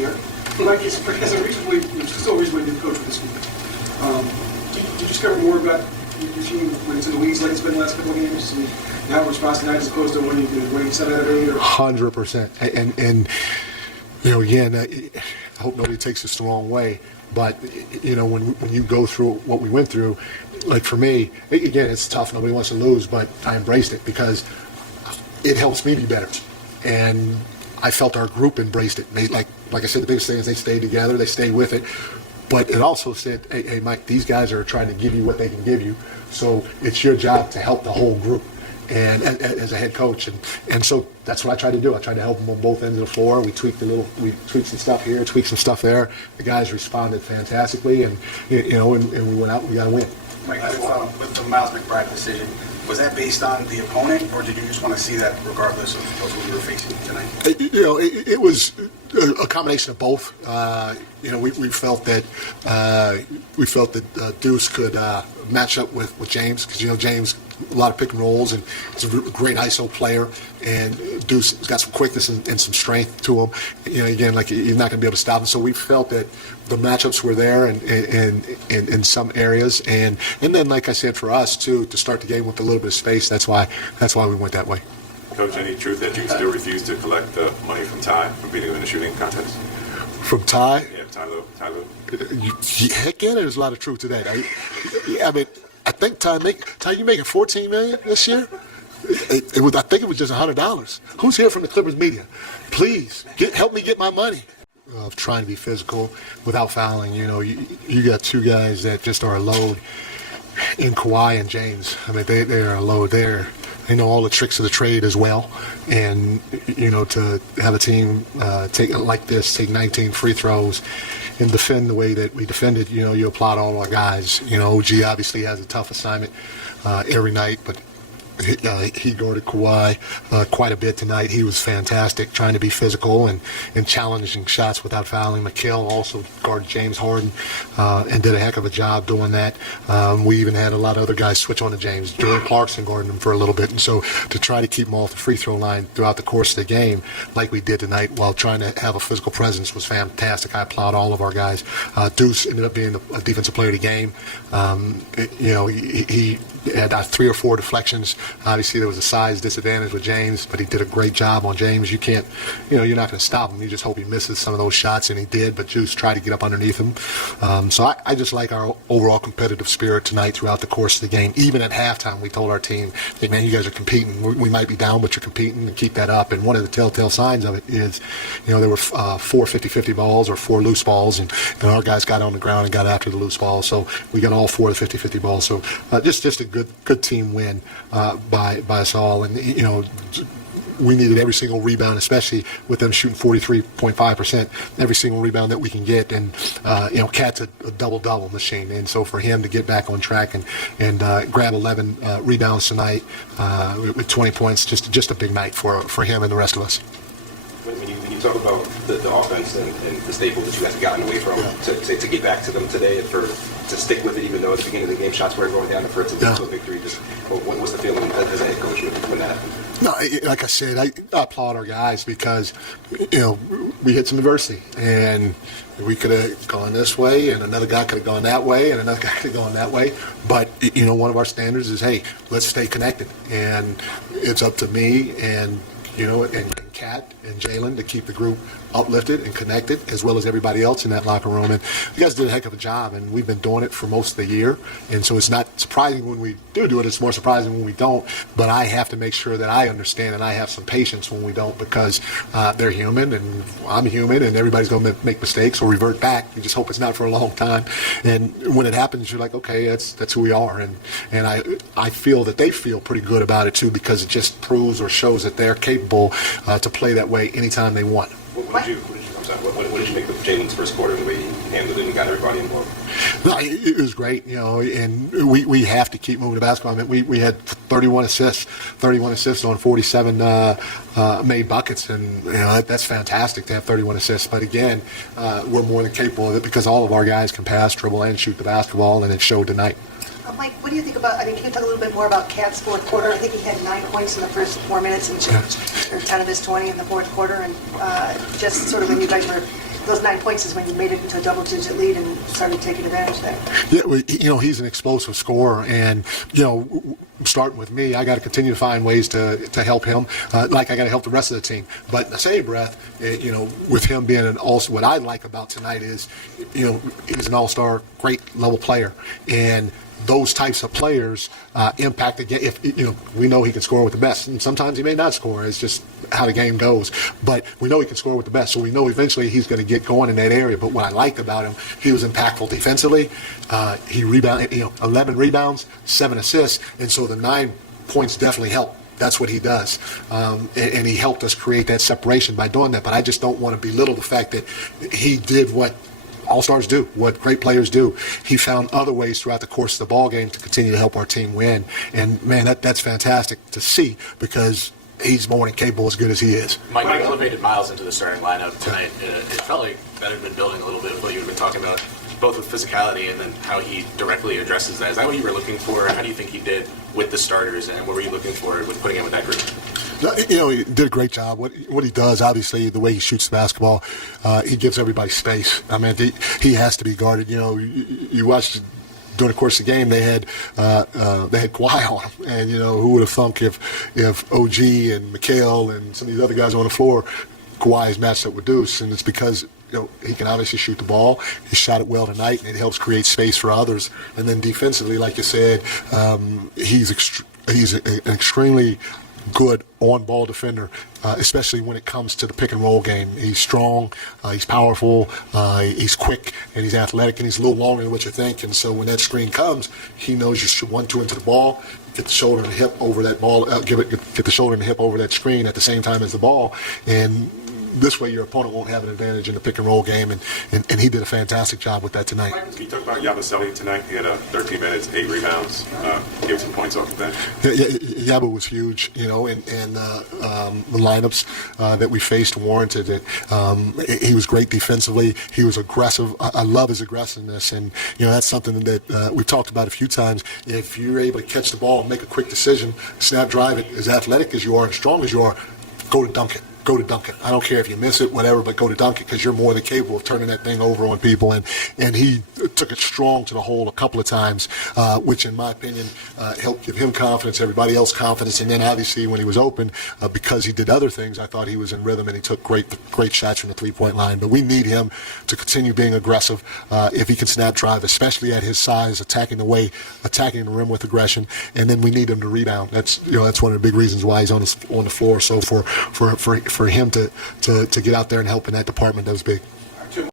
here. Mike, as a reasonably, still reasonably good coach for this team. Did you discover more about your team when it's in the weeds like it's been the last couple of games? And how it responds tonight as opposed to winning 7 out of 8? 100%. And again, I hope nobody takes this the wrong way, but when you go through what we went through, like for me, again, it's tough. Nobody wants to lose, but I embraced it because it helps me be better. And I felt our group embraced it. They, like I said, the biggest thing is they stayed together, they stayed with it. But it also said, hey, Mike, these guys are trying to give you what they can give you. So it's your job to help the whole group and as a head coach. And so that's what I tried to do. I tried to help them on both ends of the floor. We tweaked some stuff here, tweaked some stuff there. The guys responded fantastically, and we went out and we got to win. Mike, with the Miles McBride decision, was that based on the opponent, or did you just want to see that regardless of who you were facing tonight? It was a combination of both. We felt that Deuce could match up with James because James a lot of pick and rolls and he's a great ISO player, and Deuce has got some quickness and some strength to him. Again, like you're not going to be able to stop him. So we felt that the matchups were there in some areas, and then like I said, for us too, to start the game with a little bit of space. That's why we went that way. Coach, any truth that you still refuse to collect the money from Ty for beating him in the shooting contest? From Ty? Yeah, Ty Lue. Heck yeah, there's a lot of truth to that. I think Ty, you making $14 million this year? I think it was just $100. Who's here from the Clippers media? Please help me get my money. Of trying to be physical without fouling. You got two guys that just are a load in Kawhi and James. They are a load there. They know all the tricks of the trade as well, and to have a team take 19 free throws and defend the way that we defended, you applaud all our guys. OG obviously has a tough assignment every night, but he guarded Kawhi quite a bit tonight. He was fantastic, trying to be physical and challenging shots without fouling. McHale also guarded James Harden and did a heck of a job doing that. We even had a lot of other guys switch on to James. Jordan Clarkson guarded him for a little bit. And so to try to keep him off the free throw line throughout the course of the game, like we did tonight, while trying to have a physical presence, was fantastic. I applaud all of our guys. Deuce ended up being a defensive player of the game. He had 3 or 4 deflections. Obviously, there was a size disadvantage with James, but he did a great job on James. You can't, you're not going to stop him. You just hope he misses some of those shots, and he did, but Juice tried to get up underneath him. So I just like our overall competitive spirit tonight throughout the course of the game. Even at halftime, we told our team, hey, man, you guys are competing. We might be down, but you're competing, and keep that up. And one of the telltale signs of it is, there were 4 50-50 balls or 4 loose balls, and our guys got on the ground and got after the loose balls. So we got all 4 of the 50-50 balls. So just a good team win by us all, and we needed every single rebound, especially with them shooting 43.5%. Every single rebound that we can get, and Cat's a double machine, and so for him to get back on track and grab 11 rebounds tonight with 20 points, just a big night for him and the rest of us. When you talk about the offense and the staple that you guys have gotten away from, to get back to them today and to stick with it, even though at the beginning of the game shots weren't going down, and for it to lead to a victory, just what was the feeling as a head coach when that happened? No, like I said, I applaud our guys because, we hit some adversity, and we could have gone this way, and another guy could have gone that way, and another guy could have gone that way. But, one of our standards is, hey, let's stay connected. And it's up to me and Cat and Jalen to keep the group uplifted and connected, as well as everybody else in that locker room. And you guys did a heck of a job, and we've been doing it for most of the year. And so it's not surprising when we do it. It's more surprising when we don't. But I have to make sure that I understand and I have some patience when we don't, because they're human and I'm human, and everybody's going to make mistakes or revert back. You just hope it's not for a long time. And when it happens, you're like, okay, that's who we are. And I feel that they feel pretty good about it too, because it just proves or shows that they're capable to play that way anytime they want. What did you make of Jalen's first quarter and the way he handled it and got everybody involved? No, it was great, and we have to keep moving the basketball. I mean, we had 31 assists on 47 made buckets, and that's fantastic to have 31 assists. But again, we're more than capable of it because all of our guys can pass, dribble, and shoot the basketball, and it showed tonight. Mike, what do you think about, can you talk a little bit more about Cat's fourth quarter? I think he had 9 points in the first 4 minutes and 10 of his 20 in the fourth quarter. And just sort of when you guys were those 9 points is when you made it into a double-digit lead and started taking advantage there. Yeah, well, he's an explosive scorer, and starting with me, I got to continue to find ways to help him. Like I got to help the rest of the team. But in the same breath, with him being an all-star, what I like about tonight is, he's an all-star, great level player, and those types of players impact the game. If we know he can score with the best, and sometimes he may not score. It's just how the game goes. But we know he can score with the best, so we know eventually he's going to get going in that area. But what I liked about him, he was impactful defensively. He rebounded, 11 rebounds, 7 assists, and so the 9 points definitely helped. That's what he does. And he helped us create that separation by doing that. But I just don't want to belittle the fact that he did what all-stars do, what great players do. He found other ways throughout the course of the ball game to continue to help our team win. And, man, that's fantastic to see because he's more than capable as good as he is. Mike, you elevated Miles into the starting lineup tonight. It felt like that had been building a little bit of what you had been talking about, both with physicality and then how he directly addresses that. Is that what you were looking for? How do you think he did with the starters, and what were you looking for with putting him with that group? He did a great job. What he does, obviously, the way he shoots the basketball, he gives everybody space. I mean, he has to be guarded. You watch during the course of the game, they had Kawhi on him, and who would have thunk if OG and Mikhail and some of these other guys on the floor, Kawhi is matched up with Deuce, and it's because he can obviously shoot the ball. He shot it well tonight, and it helps create space for others. And then defensively, like you said, he's an extremely good on-ball defender, especially when it comes to the pick-and-roll game. He's strong, he's powerful, he's quick, and he's athletic, and he's a little longer than what you think. And so when that screen comes, he knows you should 1-2 into the ball, get the shoulder and hip over that ball, get the shoulder and hip over that screen at the same time as the ball, and this way your opponent won't have an advantage in the pick-and-roll game, and he did a fantastic job with that tonight. Can you talk about Yabusele tonight? He had 13 minutes, 8 rebounds, gave some points off the bench. Yaba was huge, and the lineups that we faced warranted it. He was great defensively. He was aggressive. I love his aggressiveness, and that's something that we've talked about a few times. If you're able to catch the ball and make a quick decision, snap drive it, as athletic as you are and strong as you are, go to dunk it. Go to dunk it. I don't care if you miss it, whatever, but go to dunk it because you're more than capable of turning that thing over on people. And he took it strong to the hole a couple of times, which, in my opinion, helped give him confidence, everybody else confidence. And then, obviously, when he was open, because he did other things, I thought he was in rhythm and he took great shots from the three-point line. But we need him to continue being aggressive if he can snap drive, especially at his size, attacking the rim with aggression. And then we need him to rebound. That's one of the big reasons why he's on the floor. So for him to get out there and help in that department, that was big.